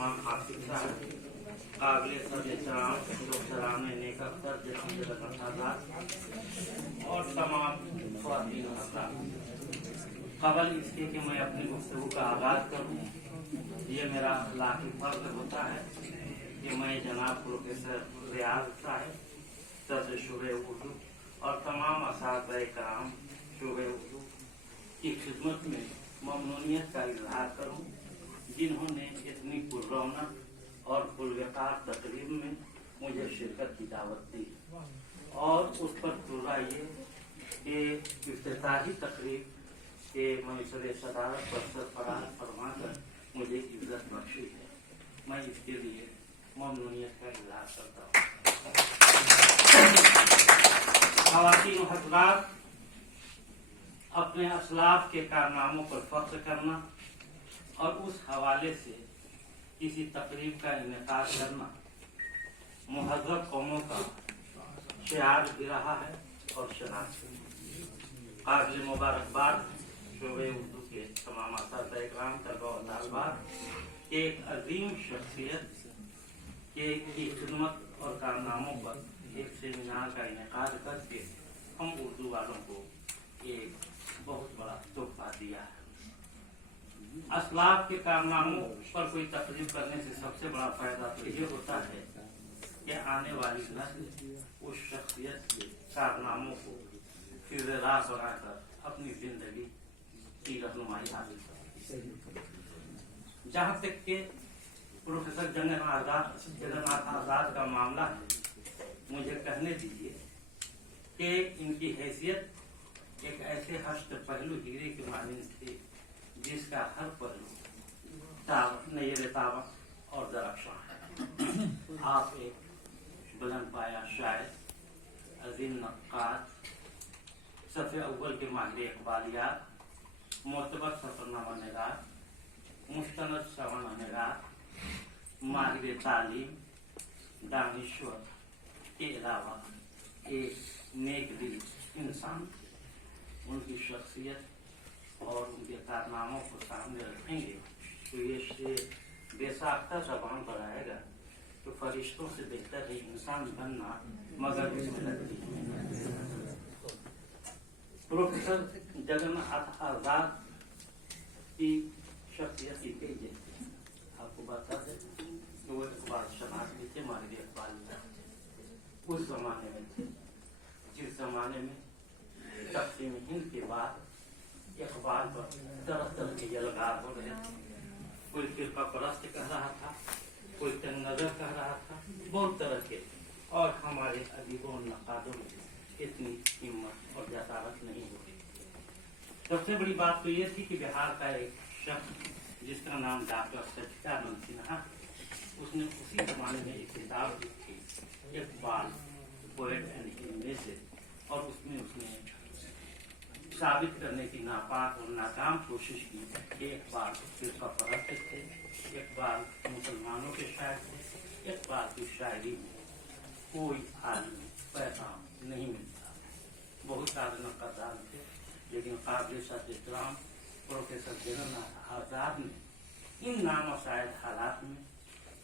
तमाम हाफिज साहब, काबिल सलाम सलाम नेक अख्तर और तमाम ख्वातीन हज़रात, क़बल इसके कि मैं अपनी गुफ्तगू का आगाज़ करूँ, ये मेरा अखलाक़ी फ़र्ज़ होता है कि मैं जनाब प्रोफेसर रियाज़ साहब सदर शोबे उर्दू और तमाम असातिज़ा कराम शोबे उर्दू की खिदमत में ममनूनियत का इज़हार करूँ, जिन्होंने इतनी पुररौनक और पुरवक़ार तकरीब में मुझे शिरकत की दावत दी और उस पर तुर्रा ये कि इफ्तिताही तकरीब के मैसर सदारत पर सरफराज फरमा कर मुझे इज़्ज़त बख्शी है। मैं इसके लिए ममनूनियत का इज़हार करता हूँ। ख़वातीन व हज़रात, अपने असलाफ के कारनामों पर फ़ख्र करना और उस हवाले से किसी तकरीब का इनेकाद करना मुहज़्ज़ब कौमों का शिआर भी रहा है और शनाख्त। काबिल मुबारकबाद शोबे उर्दू के तमाम असातिज़ा इकराम, तलबा व तालिबात, एक अजीम शख्सियत की खिदमत और कारनामों पर एक सेमिनार का इनेकाद करके हम उर्दू वालों को एक बहुत बड़ा तोहफा दिया है। असलाफ के कारनामों पर कोई तकरीब करने से सबसे बड़ा फायदा तो ये होता है कि आने वाली नस्ल उस शख्सियत के कारनामों को फिर राह बनाकर अपनी जिंदगी की रहनुमाई हासिल करती है। जहाँ तक के प्रोफेसर जगन्नाथ आजाद का मामला है, मुझे कहने दीजिए कि इनकी हैसियत एक ऐसे हस्त पहलू हीरे के मानिंद थे जिसका हर पहलू नैर ताबा और दरख्शां है। आप एक बुलंद पाया शायर, अजीम नक्काद, सफ़े अव्वल के माहिर इक़बालियात, मोतबर सफ़रनामा निगार, मुस्तनद सवाना निगार, माहिर तालीम, दानिश्वर के अलावा एक नेक दिल इंसान। उनकी शख्सियत और उनके कारनामों को सामने रखेंगे तो ये शेर बेसाख्ता ज़बान पर आएगा तो फरिश्तों से बेहतर है इंसान बनना, मगर इसमें लगती है। प्रोफेसर जगन्नाथ आजाद की शख्सियत ही कई जैसी है। आपको बता दें कि वो इकबाल शनाख्ती थे, माहिर इक़बाल उस जमाने में थे जिस जमाने में तक़सीम हिंद के बाद इक़बाल पर तरह तरह के यलगार हो रहे थे। कोई फिरका परस्त कह रहा था, कोई तंग नज़र कह रहा था, बहुत तरह के। और हमारे अदीबों नक़ादों में इतनी हिम्मत और जसारत नहीं होती। सबसे बड़ी बात तो ये थी कि बिहार का एक शख्स जिसका नाम डॉक्टर सच्चिदानंद सिन्हा, उसने उसी जमाने में एक किताब लिखी, इक़बाल पोएट एंड इमेजेस, और उसमें उसने साबित करने की नापाक और नाकाम कोशिश की कि इक़बाल फिरका परस्त थे, इक़बाल मुसलमानों के शायर थे, इक़बाल की शायरी में कोई आलमी पैगाम नहीं मिलता। बहुत सारे नक़्क़ादान थे, लेकिन काबिल एहतराम प्रोफेसर जगन्नाथ आजाद ने इन नामसायद हालात में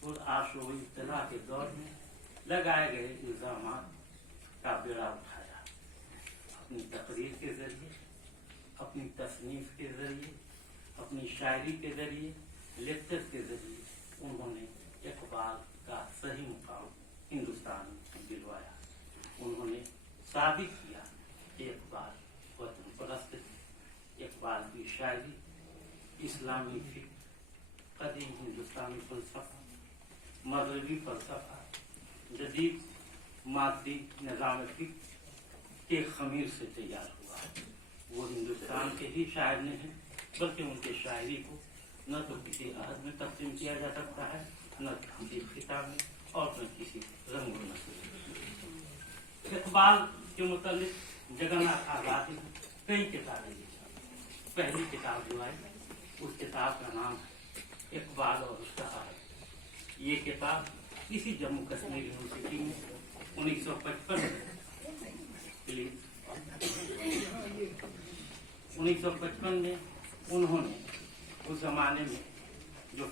पुरआशो इत्तला के दौर में लगाए गए इल्ज़ामात का बेड़ा उठाया। अपनी तकरीर के जरिए, अपनी तसनीफ के जरिए, अपनी शायरी के जरिए, लेक्चर के जरिए उन्होंने इक़बाल का सही मुकाम हिंदुस्तान में दिलवाया। उन्होंने साबित किया कि इक़बाल वतन परस्त थे। इक़बाल की शायरी इस्लामी फ़िक़्ह, कदीम हिंदुस्तानी फ़लसफ़ा, मग़रिबी फ़लसफ़ा, जदीद मादी निज़ाम फ़िक़्ह के ख़मीर से तैयार हुआ। वो हिंदुस्तान के ही शायर नहीं, बल्कि उनके शायरी को न तो किसी अहद में तक़सीम किया जा सकता है, न किसी खिता में, और न किसी रंग में। इक़बाल के मुतालिक जगन्नाथ आजाद ने कई किताबें लिखी। पहली किताब जो आई, उस किताब का नाम है इक़बाल और उसका आदत। ये किताब इसी जम्मू कश्मीर यूनिवर्सिटी में 1955 में उन्होंने उस जमाने में जो